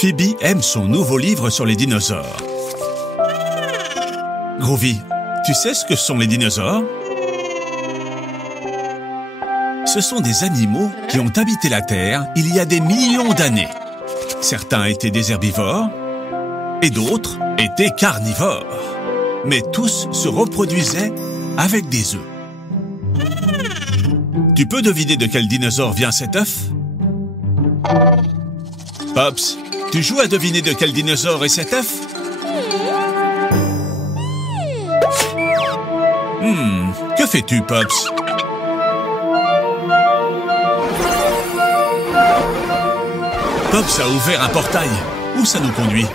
Phoebe aime son nouveau livre sur les dinosaures. Groovy, tu sais ce que sont les dinosaures? Ce sont des animaux qui ont habité la Terre il y a des millions d'années. Certains étaient des herbivores et d'autres étaient carnivores. Mais tous se reproduisaient avec des œufs. Tu peux deviner de quel dinosaure vient cet œuf? Pops, tu joues à deviner de quel dinosaure est cet œuf? Que fais-tu, Pops? Pops a ouvert un portail. Où ça nous conduit?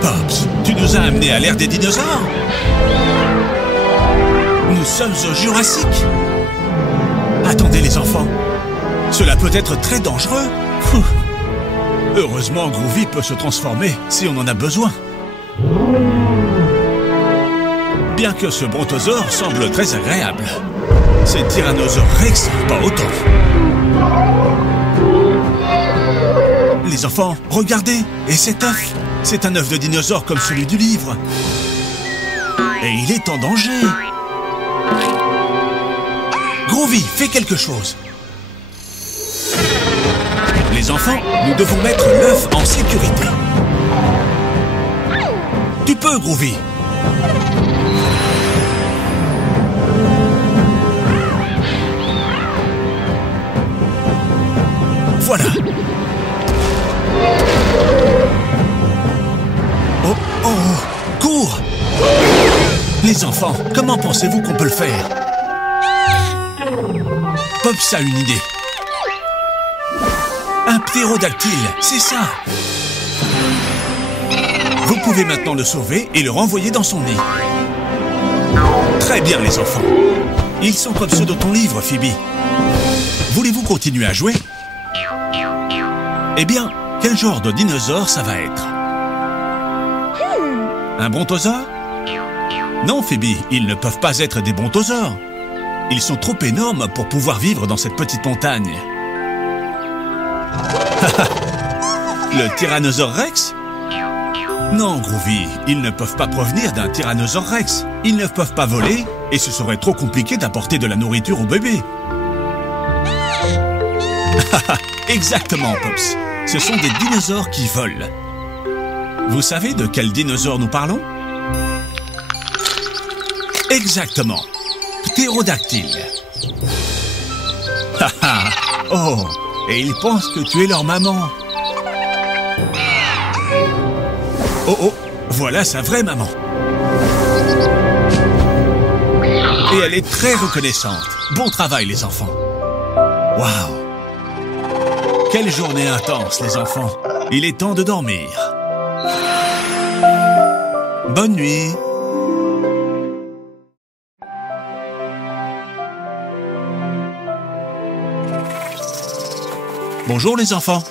Pops, tu nous as amenés à l'ère des dinosaures? Nous sommes au Jurassique. Attendez les enfants, cela peut être très dangereux. Heureusement, Groovy peut se transformer si on en a besoin. Bien que ce brontosaure semble très agréable, ces tyrannosaures Rex, pas autant. Les enfants, regardez, et cet œuf, c'est un œuf de dinosaure comme celui du livre. Et il est en danger. Groovy, fais quelque chose. Les enfants, nous devons mettre l'œuf en sécurité. Tu peux, Groovy. Voilà. Oh, oh, cours! Les enfants, comment pensez-vous qu'on peut le faire? Pops a une idée. Un ptérodactyle, c'est ça. Vous pouvez maintenant le sauver et le renvoyer dans son nid. Très bien, les enfants. Ils sont comme ceux de ton livre, Phoebe. Voulez-vous continuer à jouer? Eh bien, quel genre de dinosaure ça va être? Un brontosaure? Non, Phoebe, ils ne peuvent pas être des brontosaures. Ils sont trop énormes pour pouvoir vivre dans cette petite montagne. Le tyrannosaure Rex? Non, Groovy, ils ne peuvent pas provenir d'un tyrannosaure Rex. Ils ne peuvent pas voler et ce serait trop compliqué d'apporter de la nourriture au bébé. Exactement, Pops. Ce sont des dinosaures qui volent. Vous savez de quel dinosaure nous parlons? Exactement. Ptérodactyle. Oh, et ils pensent que tu es leur maman. Oh, oh, voilà sa vraie maman. Et elle est très reconnaissante. Bon travail, les enfants. Waouh! Quelle journée intense, les enfants. Il est temps de dormir. Bonne nuit. Bonjour les enfants.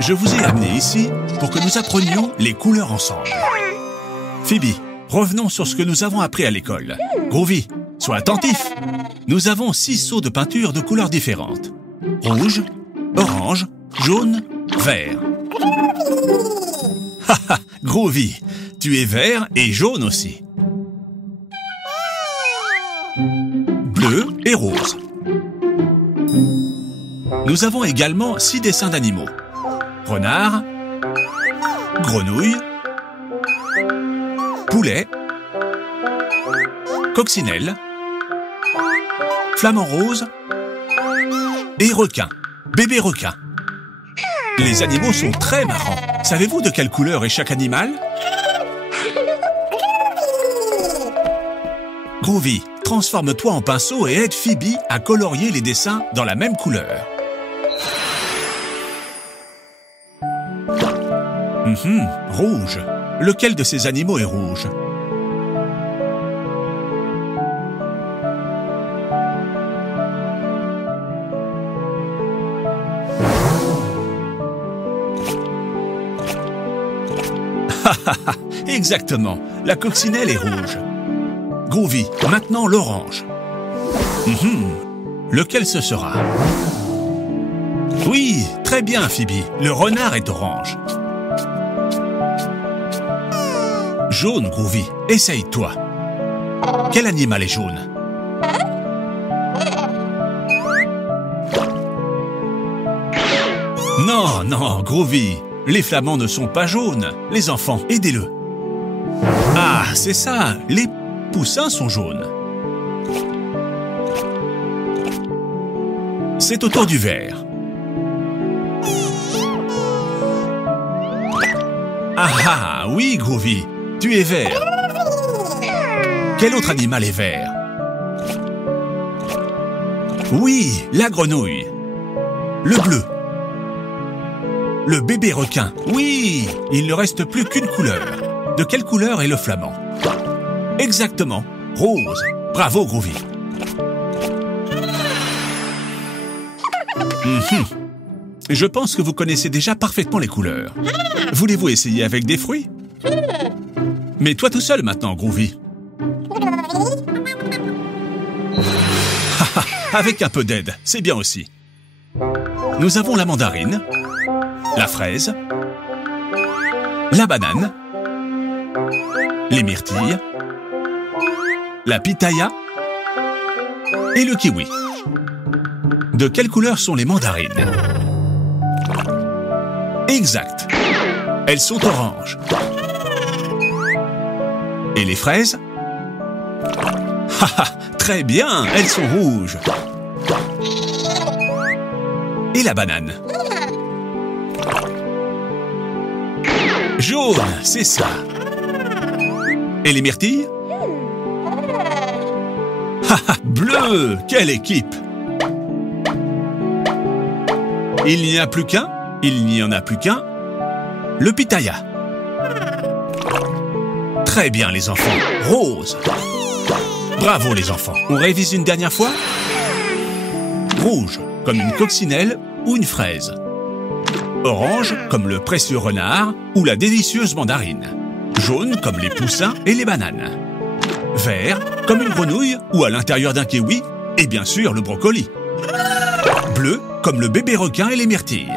Je vous ai amenés ici pour que nous apprenions les couleurs ensemble. Phoebe, revenons sur ce que nous avons appris à l'école. Groovy, sois attentif. Nous avons 6 seaux de peinture de couleurs différentes. Rouge, orange, jaune, vert. Haha, Groovy, tu es vert et jaune aussi. Bleu et rose. Nous avons également 6 dessins d'animaux. Renard, grenouille, poulet, coccinelle, flamant rose et requin, bébé requin. Les animaux sont très marrants. Savez-vous de quelle couleur est chaque animal? Groovy, transforme-toi en pinceau et aide Phoebe à colorier les dessins dans la même couleur. Rouge. Lequel de ces animaux est rouge? Exactement, la coccinelle est rouge. Groovy, maintenant l'orange. Lequel ce sera? Oui, très bien Phoebe, le renard est orange. Jaune, Groovy, essaye-toi. Quel animal est jaune? Non, non, Groovy, les flamands ne sont pas jaunes. Les enfants, aidez-le. Ah, c'est ça, les poussins sont jaunes. C'est au tour du vert. Ah ah, oui, Groovy, tu es vert. Quel autre animal est vert? Oui, la grenouille. Le bleu. Le bébé requin. Oui, il ne reste plus qu'une couleur. De quelle couleur est le flamand? Exactement, rose. Bravo, Groovy. Je pense que vous connaissez déjà parfaitement les couleurs. Voulez-vous essayer avec des fruits? Mais toi tout seul maintenant, Groovy. Avec un peu d'aide, c'est bien aussi. Nous avons la mandarine, la fraise, la banane, les myrtilles, la pitaya et le kiwi. De quelle couleur sont les mandarines? Exact. Elles sont oranges. Et les fraises? Haha, très bien, elles sont rouges. Et la banane? Jaune, c'est ça. Et les myrtilles? Haha, bleu, quelle équipe! Il n'y a plus qu'un, il n'y en a plus qu'un, le pitaya. Très bien les enfants, rose. Bravo les enfants, on révise une dernière fois? Rouge, comme une coccinelle ou une fraise. Orange, comme le précieux renard ou la délicieuse mandarine. Jaune, comme les poussins et les bananes. Vert, comme une grenouille ou à l'intérieur d'un kiwi, et bien sûr le brocoli. Bleu, comme le bébé requin et les myrtilles.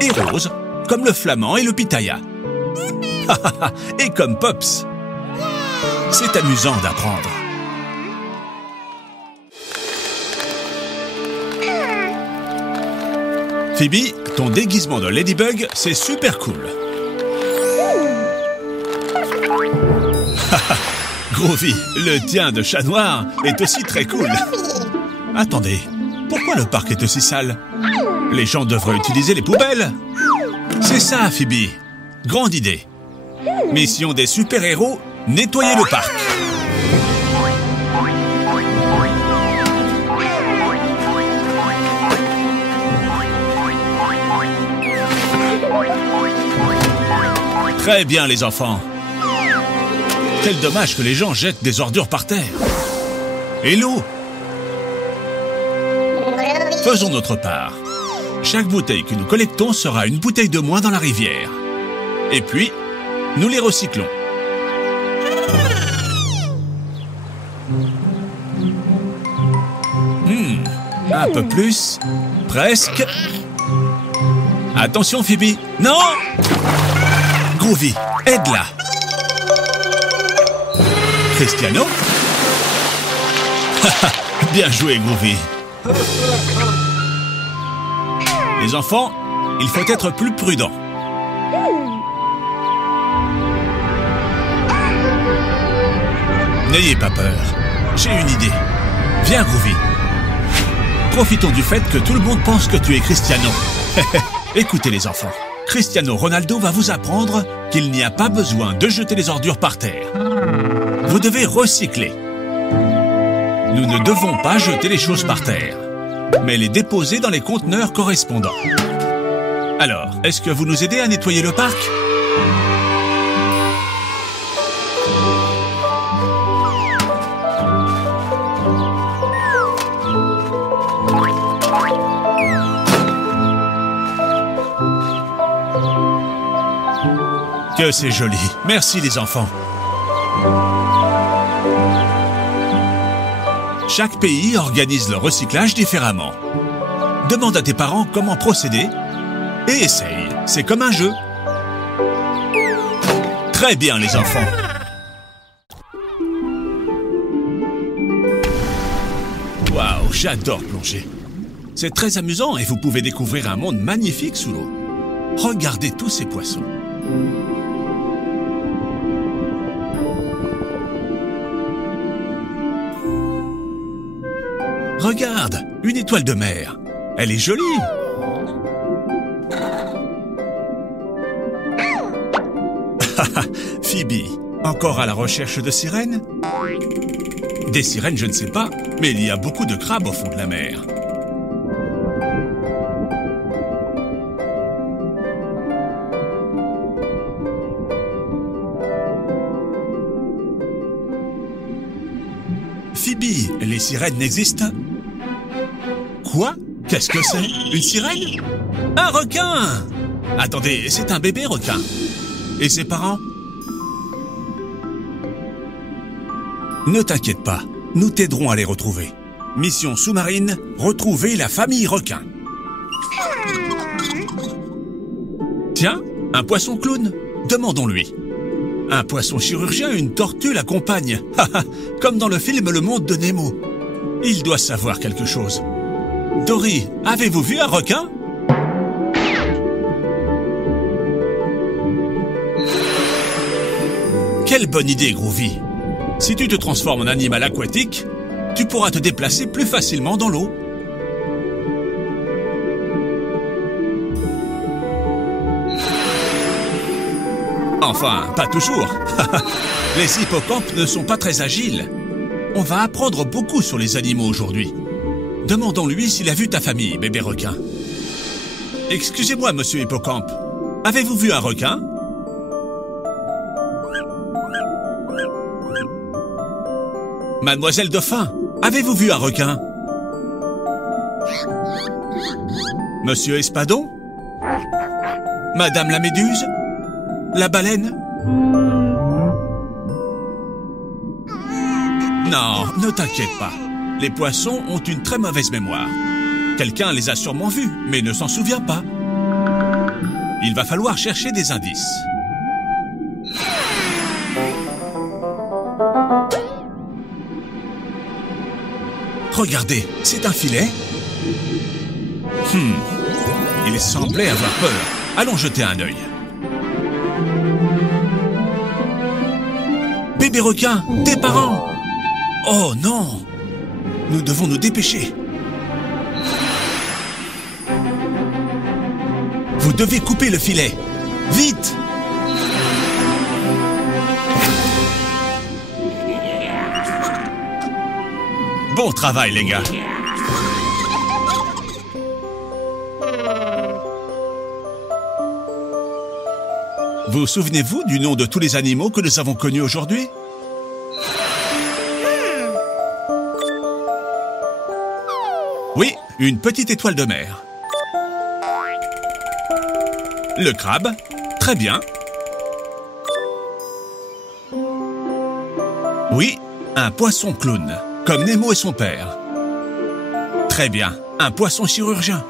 Et rose, comme le flamand et le pitaya. Et comme Pops. C'est amusant d'apprendre. Phoebe, ton déguisement de Ladybug, c'est super cool. Groovy, le tien de chat noir est aussi très cool. Attendez, pourquoi le parc est aussi sale? Les gens devraient utiliser les poubelles. C'est ça, Phoebe. Grande idée. Mission des super-héros, nettoyer le parc. Très bien, les enfants. Quel dommage que les gens jettent des ordures par terre. Et l'eau? Faisons notre part. Chaque bouteille que nous collectons sera une bouteille de moins dans la rivière. Et puis, nous les recyclons. Un peu plus. Presque. Attention, Phoebe. Non! Groovy, aide-la. Cristiano? Bien joué, Groovy. Les enfants, il faut être plus prudent. N'ayez pas peur. J'ai une idée. Viens, Groovy. Profitons du fait que tout le monde pense que tu es Cristiano. Écoutez les enfants. Cristiano Ronaldo va vous apprendre qu'il n'y a pas besoin de jeter les ordures par terre. Vous devez recycler. Nous ne devons pas jeter les choses par terre, mais les déposer dans les conteneurs correspondants. Alors, est-ce que vous nous aidez à nettoyer le parc ? Que c'est joli. Merci les enfants. Chaque pays organise le recyclage différemment. Demande à tes parents comment procéder et essaye. C'est comme un jeu. Très bien les enfants. Waouh, j'adore plonger. C'est très amusant et vous pouvez découvrir un monde magnifique sous l'eau. Regardez tous ces poissons. Regarde, une étoile de mer. Elle est jolie. Phoebe, encore à la recherche de sirènes? Des sirènes, je ne sais pas, mais il y a beaucoup de crabes au fond de la mer. Phoebe, les sirènes n'existent? Quoi? Qu'est-ce que c'est? Une sirène? Un requin! Attendez, c'est un bébé requin. Et ses parents? Ne t'inquiète pas, nous t'aiderons à les retrouver. Mission sous-marine, retrouver la famille requin. Tiens, un poisson clown, demandons-lui. Un poisson chirurgien, une tortue l'accompagne. Comme dans le film Le Monde de Nemo. Il doit savoir quelque chose. Dory, avez-vous vu un requin? Quelle bonne idée, Groovy. Si tu te transformes en animal aquatique, tu pourras te déplacer plus facilement dans l'eau. Enfin, pas toujours. Les hippocampes ne sont pas très agiles. On va apprendre beaucoup sur les animaux aujourd'hui. Demandons-lui s'il a vu ta famille, bébé requin. Excusez-moi, monsieur Hippocampe. Avez-vous vu un requin? Mademoiselle Dauphin, avez-vous vu un requin? Monsieur Espadon? Madame la Méduse? La baleine? Non, ne t'inquiète pas. Les poissons ont une très mauvaise mémoire. Quelqu'un les a sûrement vus, mais ne s'en souvient pas. Il va falloir chercher des indices. Regardez, c'est un filet. Il semblait avoir peur. Allons jeter un œil. Bébé requin, tes parents! Oh non! Nous devons nous dépêcher. Vous devez couper le filet. Vite! Bon travail, les gars. Vous souvenez-vous du nom de tous les animaux que nous avons connus aujourd'hui? Oui, une petite étoile de mer. Le crabe, très bien. Oui, un poisson clown, comme Nemo et son père. Très bien, un poisson chirurgien.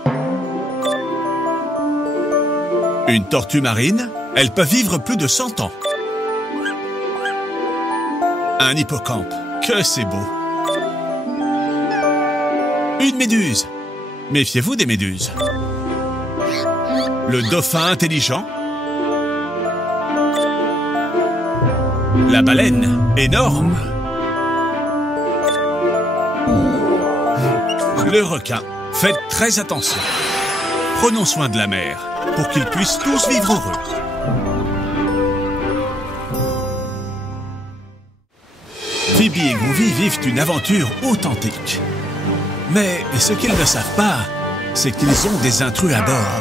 Une tortue marine, elle peut vivre plus de 100 ans. Un hippocampe, que c'est beau. Une méduse. Méfiez-vous des méduses. Le dauphin intelligent. La baleine, énorme. Le requin. Faites très attention. Prenons soin de la mer pour qu'ils puissent tous vivre heureux. Phoebe et Groovy vivent une aventure authentique. Mais ce qu'ils ne savent pas, c'est qu'ils ont des intrus à bord.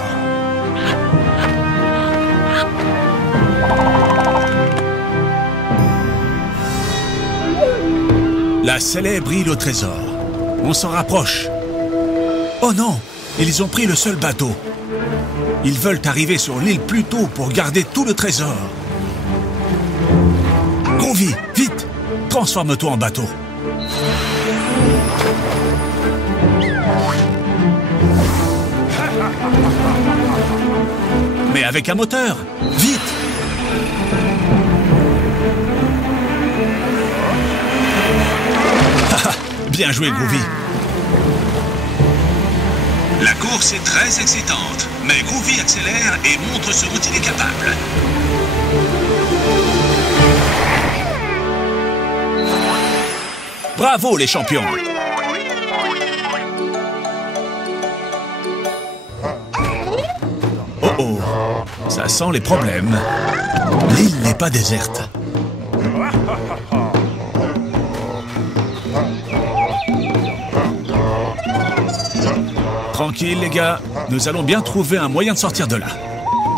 La célèbre île au trésor. On s'en rapproche. Oh non, ils ont pris le seul bateau. Ils veulent arriver sur l'île plus tôt pour garder tout le trésor. Groovy, vite! Transforme-toi en bateau. Mais avec un moteur, vite! Bien joué, Groovy. La course est très excitante, mais Groovy accélère et montre ce dont il est capable. Bravo les champions! Oh oh, ça sent les problèmes. L'île n'est pas déserte. Tranquille les gars, nous allons bien trouver un moyen de sortir de là.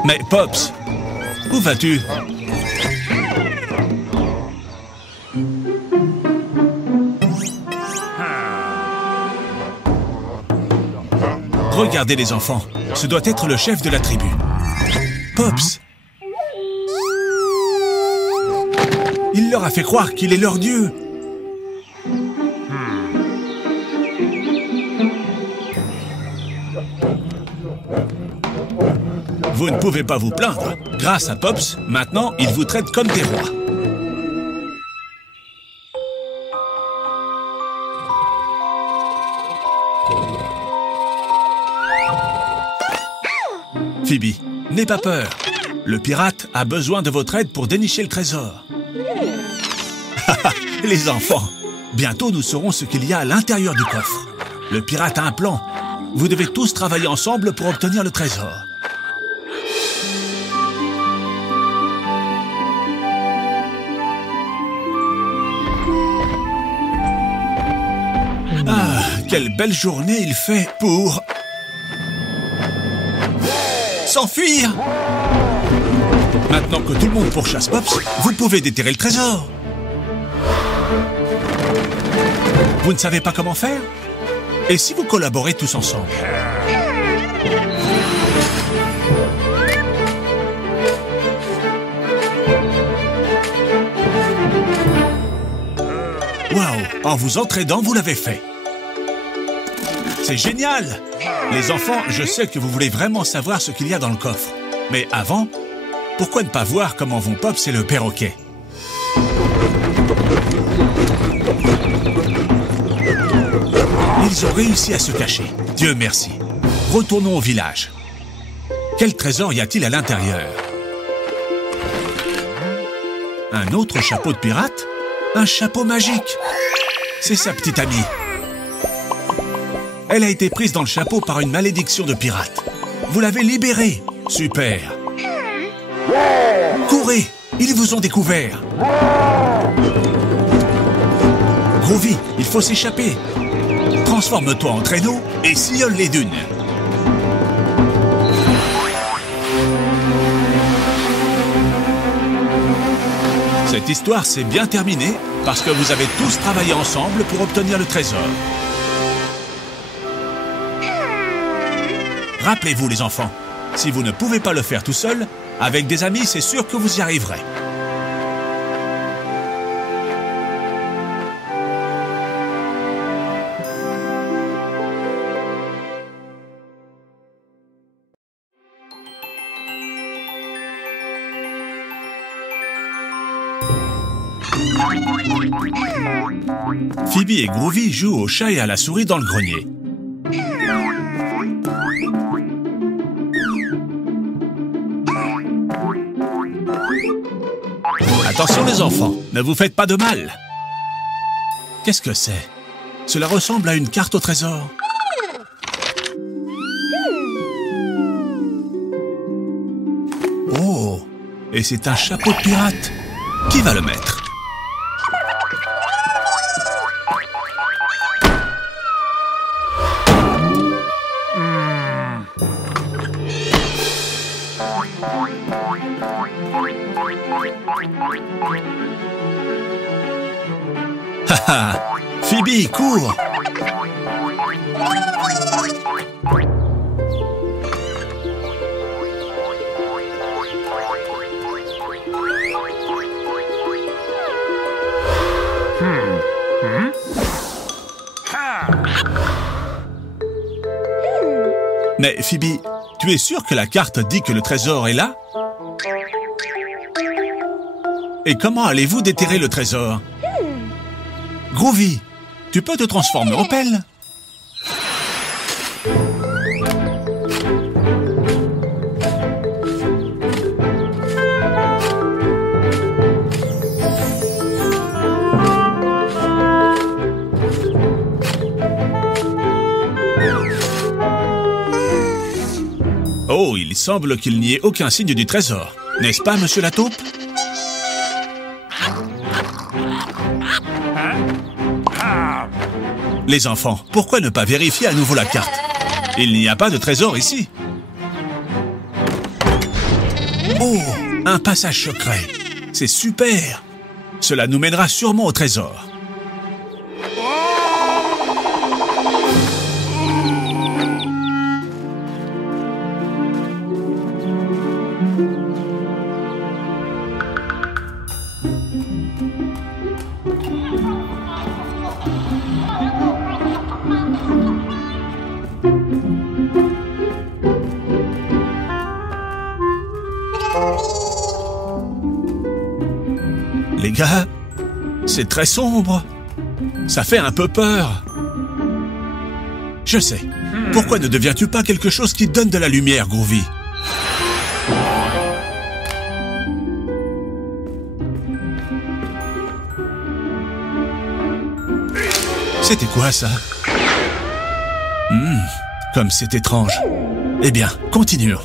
Mais Pops, où vas-tu? Regardez les enfants, ce doit être le chef de la tribu. Pops! Il leur a fait croire qu'il est leur dieu. Vous ne pouvez pas vous plaindre. Grâce à Pops, maintenant, il vous traite comme des rois. Phoebe, n'aie pas peur. Le pirate a besoin de votre aide pour dénicher le trésor. Les enfants, bientôt nous saurons ce qu'il y a à l'intérieur du coffre. Le pirate a un plan. Vous devez tous travailler ensemble pour obtenir le trésor. Ah, quelle belle journée il fait pour... s'enfuir! Maintenant que tout le monde pourchasse Pops, vous pouvez déterrer le trésor. Vous ne savez pas comment faire? Et si vous collaborez tous ensemble? Waouh! En vous entraidant, vous l'avez fait. C'est génial! Les enfants, je sais que vous voulez vraiment savoir ce qu'il y a dans le coffre. Mais avant, pourquoi ne pas voir comment vont Pops et le perroquet? Ils ont réussi à se cacher. Dieu merci. Retournons au village. Quel trésor y a-t-il à l'intérieur? Un autre chapeau de pirate? Un chapeau magique! C'est sa petite amie. Elle a été prise dans le chapeau par une malédiction de pirate. Vous l'avez libérée. Super. Courez! Ils vous ont découvert. Groovy, il faut s'échapper. Transforme-toi en traîneau et sillonne les dunes. Cette histoire s'est bien terminée parce que vous avez tous travaillé ensemble pour obtenir le trésor. Rappelez-vous les enfants, si vous ne pouvez pas le faire tout seul, avec des amis, c'est sûr que vous y arriverez. Phoebe et Groovy jouent au chat et à la souris dans le grenier. Attention les enfants, ne vous faites pas de mal. Qu'est-ce que c'est? Cela ressemble à une carte au trésor. Oh, et c'est un chapeau de pirate. Qui va le mettre? Haha, Phoebe, cours! Mais Phoebe, tu es sûre que la carte dit que le trésor est là? Et comment allez-vous déterrer le trésor? Groovy, tu peux te transformer en pelle? Oh, il semble qu'il n'y ait aucun signe du trésor. N'est-ce pas, monsieur la taupe? Les enfants, pourquoi ne pas vérifier à nouveau la carte? Il n'y a pas de trésor ici. Oh, un passage secret. C'est super. Cela nous mènera sûrement au trésor. Les gars, c'est très sombre. Ça fait un peu peur. Je sais. Pourquoi ne deviens-tu pas quelque chose qui donne de la lumière, Groovy? C'était quoi, ça? Comme c'est étrange. Eh bien, continuons.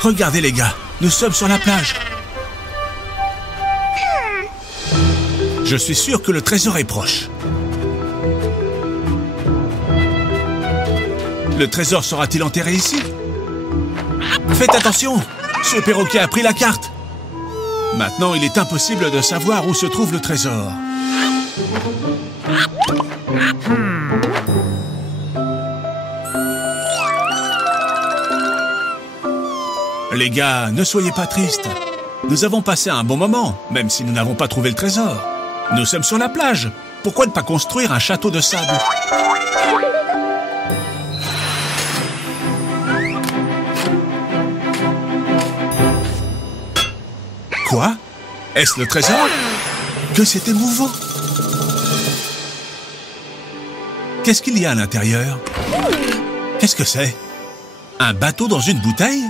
Regardez les gars, nous sommes sur la plage. Je suis sûr que le trésor est proche. Le trésor sera-t-il enterré ici? Faites attention! Ce perroquet a pris la carte. Maintenant, il est impossible de savoir où se trouve le trésor. Les gars, ne soyez pas tristes. Nous avons passé un bon moment, même si nous n'avons pas trouvé le trésor. Nous sommes sur la plage. Pourquoi ne pas construire un château de sable? Quoi? Est-ce le trésor? Que c'est émouvant! Qu'est-ce qu'il y a à l'intérieur? Qu'est-ce que c'est? Un bateau dans une bouteille?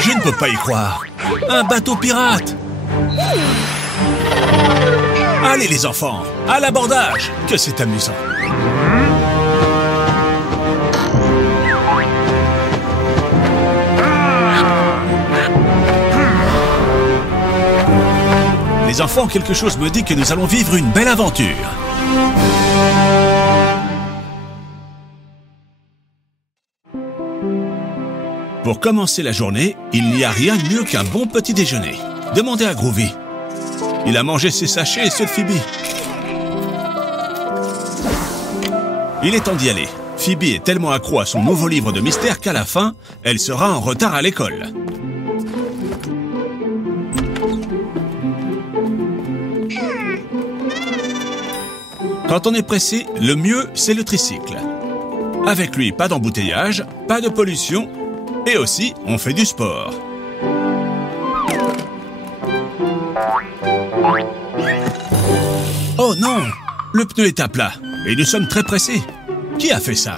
Je ne peux pas y croire. Un bateau pirate! Allez les enfants, à l'abordage! Que c'est amusant! Les enfants, quelque chose me dit que nous allons vivre une belle aventure. Pour commencer la journée, il n'y a rien de mieux qu'un bon petit déjeuner. Demandez à Groovy. Il a mangé ses sachets et ceux de Phoebe. Il est temps d'y aller. Phoebe est tellement accro à son nouveau livre de mystère qu'à la fin, elle sera en retard à l'école. Quand on est pressé, le mieux, c'est le tricycle. Avec lui, pas d'embouteillage, pas de pollution, et aussi, on fait du sport. Oh non! Le pneu est à plat, et nous sommes très pressés. Qui a fait ça?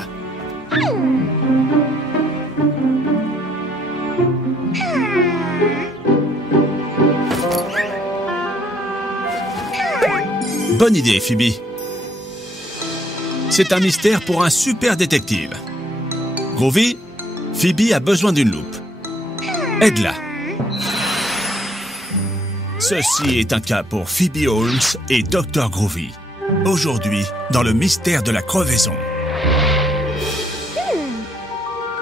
Bonne idée, Phoebe. C'est un mystère pour un super détective. Groovy, Phoebe a besoin d'une loupe. Aide-la. Ceci est un cas pour Phoebe Holmes et Dr. Groovy. Aujourd'hui, dans le mystère de la crevaison.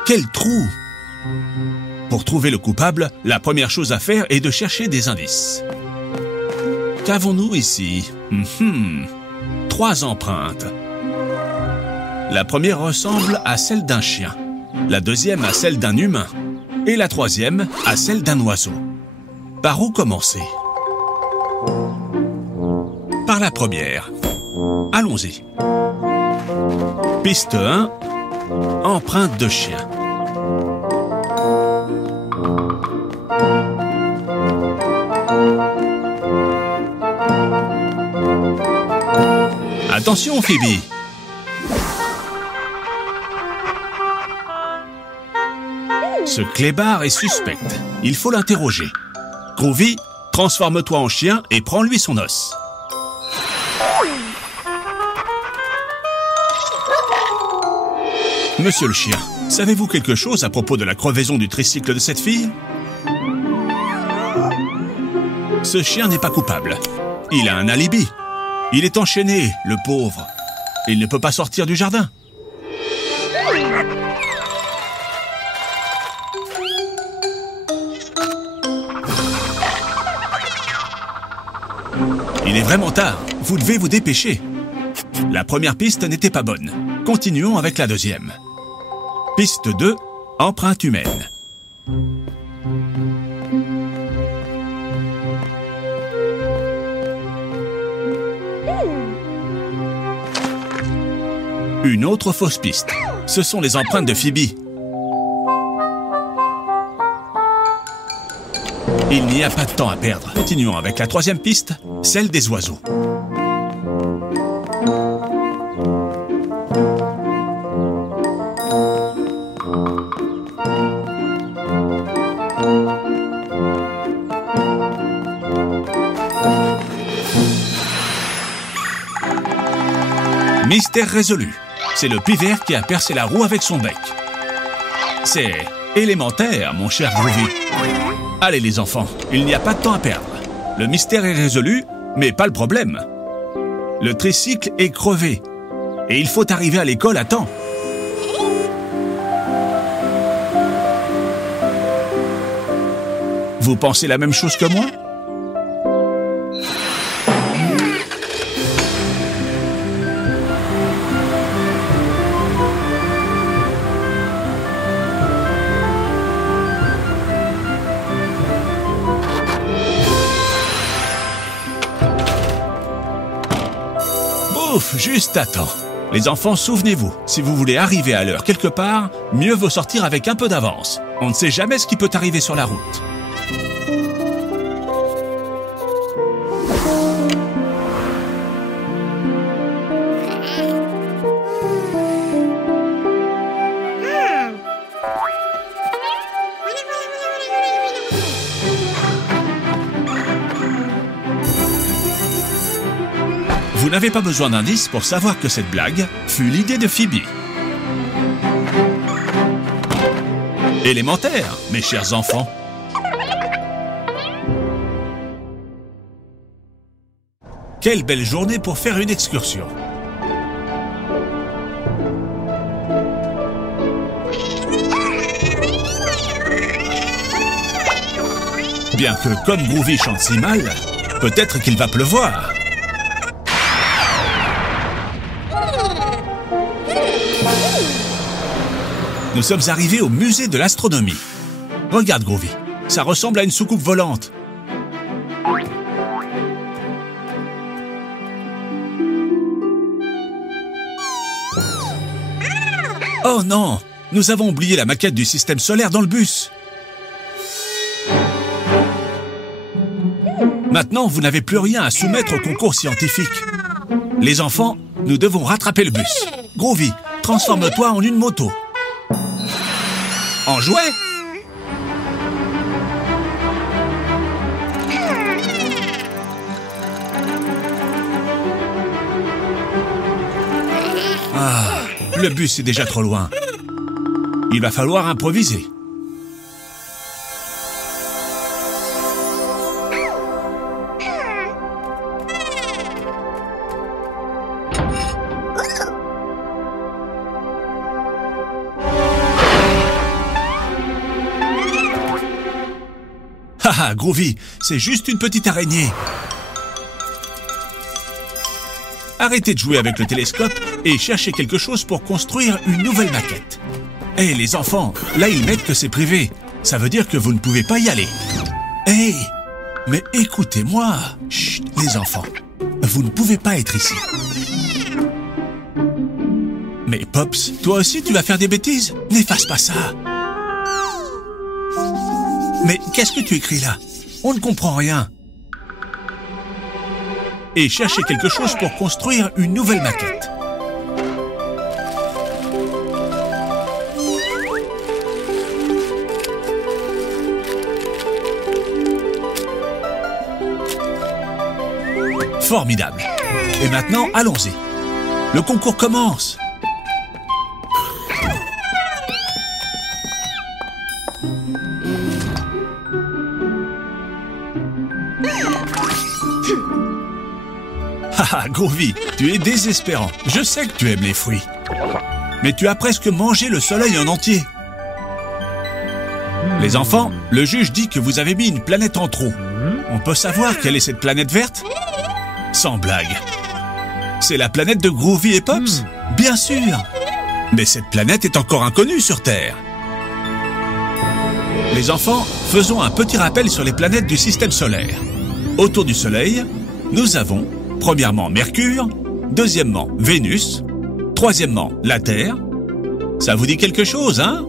Quel trou! Pour trouver le coupable, la première chose à faire est de chercher des indices. Qu'avons-nous ici? 3 empreintes. La première ressemble à celle d'un chien. la deuxième a celle d'un humain et la troisième a celle d'un oiseau. Par où commencer? Par la première. Allons-y. Piste 1, empreinte de chien. Attention, Phoebe. Ce clébard est suspect. Il faut l'interroger. Groovy, transforme-toi en chien et prends-lui son os. Monsieur le chien, savez-vous quelque chose à propos de la crevaison du tricycle de cette fille? Ce chien n'est pas coupable. Il a un alibi. Il est enchaîné, le pauvre. Il ne peut pas sortir du jardin. Il est vraiment tard. Vous devez vous dépêcher. La première piste n'était pas bonne. Continuons avec la deuxième. Piste 2, empreinte humaine. Une autre fausse piste. Ce sont les empreintes de Phoebe. Il n'y a pas de temps à perdre. Continuons avec la troisième piste, celle des oiseaux. Mystère résolu. C'est le pivert qui a percé la roue avec son bec. C'est élémentaire, mon cher Groovy. Allez les enfants, il n'y a pas de temps à perdre. Le mystère est résolu, mais pas le problème. Le tricycle est crevé. Et il faut arriver à l'école à temps. Vous pensez la même chose que moi ? Ouf, juste à temps. Les enfants, souvenez-vous, si vous voulez arriver à l'heure quelque part, mieux vaut sortir avec un peu d'avance. On ne sait jamais ce qui peut arriver sur la route. Vous n'avez pas besoin d'indices pour savoir que cette blague fut l'idée de Phoebe. Élémentaire, mes chers enfants. Quelle belle journée pour faire une excursion. Bien que comme Groovy chante si mal, peut-être qu'il va pleuvoir. Nous sommes arrivés au musée de l'astronomie. Regarde, Groovy, ça ressemble à une soucoupe volante. Oh non, nous avons oublié la maquette du système solaire dans le bus. Maintenant, vous n'avez plus rien à soumettre au concours scientifique. Les enfants, nous devons rattraper le bus. Groovy, transforme-toi en une moto. En jouet? Ah, le bus est déjà trop loin. Il va falloir improviser. Haha, Groovy, c'est juste une petite araignée. Arrêtez de jouer avec le télescope et cherchez quelque chose pour construire une nouvelle maquette. Hé, les enfants, là ils mettent que c'est privé. Ça veut dire que vous ne pouvez pas y aller. Hé, mais écoutez-moi. Chut, les enfants, vous ne pouvez pas être ici. Mais Pops, toi aussi tu vas faire des bêtises? N'efface pas ça. Mais qu'est-ce que tu écris là? On ne comprend rien. Et cherchez quelque chose pour construire une nouvelle maquette. Formidable. Et maintenant, allons-y. Le concours commence. Haha, Groovy, tu es désespérant. Je sais que tu aimes les fruits. Mais tu as presque mangé le soleil en entier. Les enfants, le juge dit que vous avez mis une planète en trop. On peut savoir quelle est cette planète verte? Sans blague. C'est la planète de Groovy et Pops? Bien sûr. Mais cette planète est encore inconnue sur Terre. Les enfants, faisons un petit rappel sur les planètes du système solaire. Autour du Soleil, nous avons, premièrement, Mercure, deuxièmement, Vénus, troisièmement, la Terre. Ça vous dit quelque chose, hein?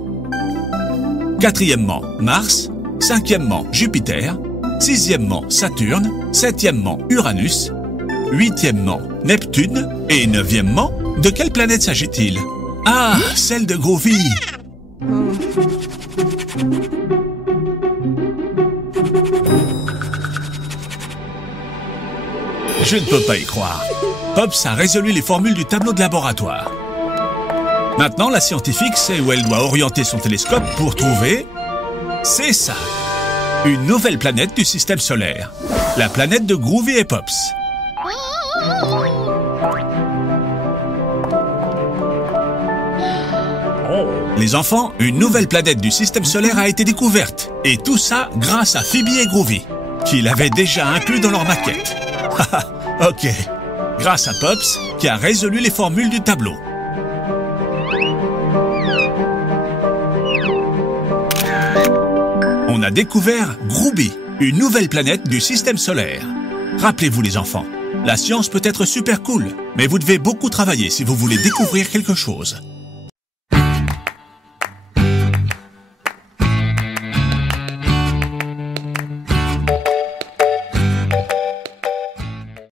Quatrièmement, Mars, cinquièmement, Jupiter, sixièmement, Saturne, septièmement, Uranus, huitièmement, Neptune et neuvièmement, de quelle planète s'agit-il? Ah, celle de Groovy. Je ne peux pas y croire. Pops a résolu les formules du tableau de laboratoire. Maintenant, la scientifique sait où elle doit orienter son télescope pour trouver... C'est ça! Une nouvelle planète du système solaire. La planète de Groovy et Pops. Les enfants, une nouvelle planète du système solaire a été découverte. Et tout ça grâce à Phoebe et Groovy, qui l'avaient déjà inclus dans leur maquette. Ok. Grâce à Pops, qui a résolu les formules du tableau. On a découvert Groovy, une nouvelle planète du système solaire. Rappelez-vous les enfants, la science peut être super cool, mais vous devez beaucoup travailler si vous voulez découvrir quelque chose.